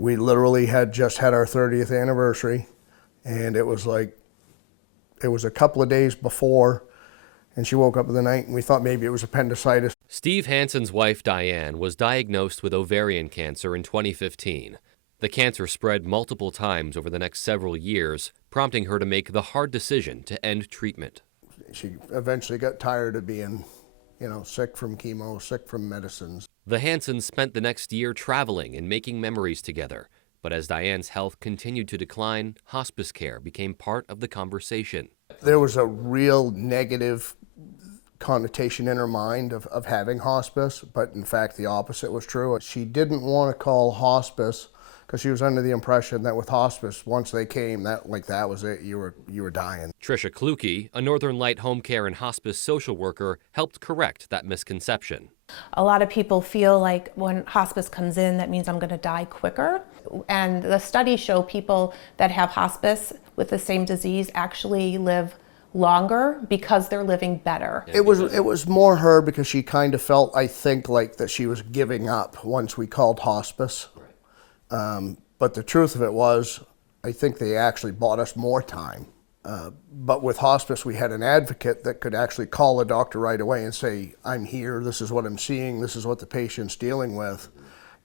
We literally had just had our 30th anniversary, and it was a couple of days before, and she woke up in the night and we thought maybe it was appendicitis. Steve Hansen's wife, Diane, was diagnosed with ovarian cancer in 2015. The cancer spread multiple times over the next several years, prompting her to make the hard decision to end treatment. She eventually got tired of being, sick from chemo, sick from medicines. The Hansens spent the next year traveling and making memories together. But as Diane's health continued to decline, hospice care became part of the conversation. There was a real negative connotation in her mind of having hospice, but in fact the opposite was true. She didn't want to call hospice because she was under the impression that with hospice, once they came, that was it, you were dying. Tricia Kluge, a Northern Light home care and hospice social worker, helped correct that misconception. A lot of people feel like when hospice comes in, that means I'm going to die quicker. And the studies show people that have hospice with the same disease actually live longer because they're living better. It was more her because she kind of felt, I think, like that she was giving up once we called hospice. But the truth of it was, I think they actually bought us more time. But with hospice, we had an advocate that could actually call a doctor right away and say, I'm here, this is what I'm seeing, this is what the patient's dealing with.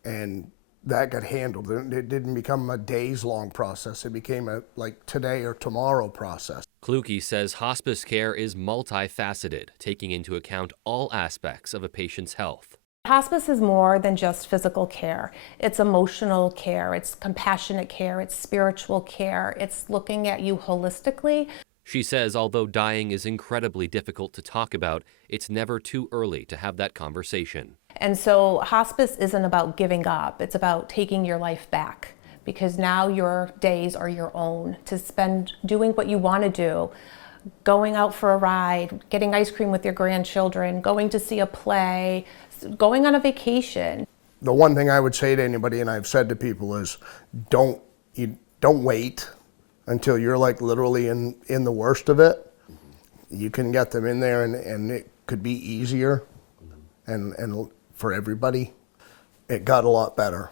And that got handled. It didn't become a days-long process. It became a today or tomorrow process. Kluge says hospice care is multifaceted, taking into account all aspects of a patient's health. Hospice is more than just physical care. It's emotional care, it's compassionate care, it's spiritual care, it's looking at you holistically. She says although dying is incredibly difficult to talk about, it's never too early to have that conversation. And so hospice isn't about giving up, it's about taking your life back, because now your days are your own to spend doing what you want to do. Going out for a ride, getting ice cream with your grandchildren, going to see a play, going on a vacation. The one thing I would say to anybody, and I've said to people, is don't wait until you're literally in the worst of it. You can get them in there and it could be easier and for everybody. It got a lot better.